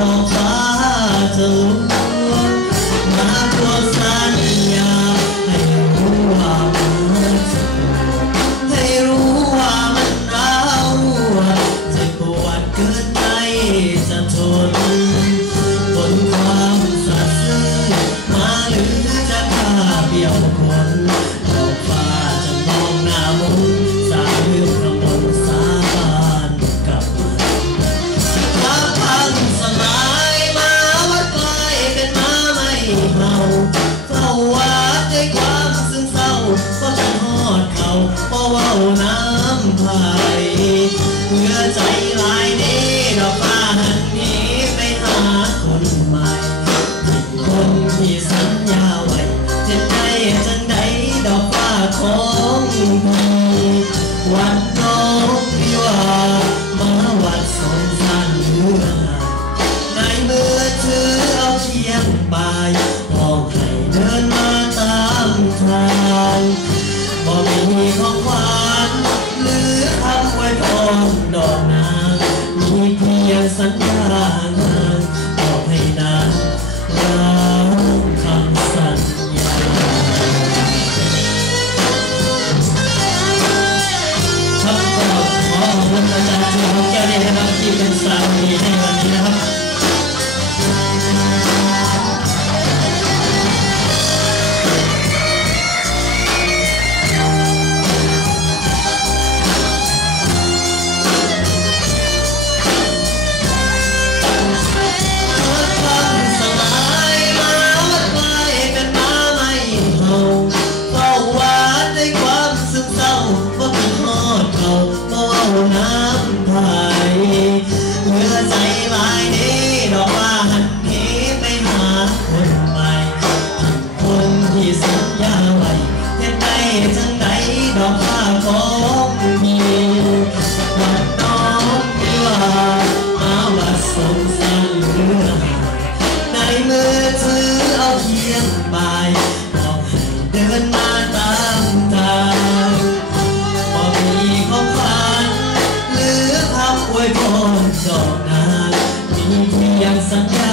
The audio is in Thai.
song. น้ำไปลเมื่อใจลายนี้ดอกฟ้าหันนี้ไปหาคนใหม่ คนที่สัญญาไว้จะได้จังใดดอกฟ้าของมีวันนกพิวามาวัดสงสารเมื่อในมือเธอเอาเทียงไปมอใครเดินมาตามทางบอกมีของ สัญญางานบอกให้นาน้องคำสัญญาคำตอบของอาจารย์ชูของแก้วเนี่ยนะคราบที่เป็นสาว ของกูวัดน้องที่ว่าวัดงสารเรือในมือถือเอาเพียงไปบอเดินมาตามทางพอมีของขวัญหรือคำอวยพรดอกนานมีเพียงสัญ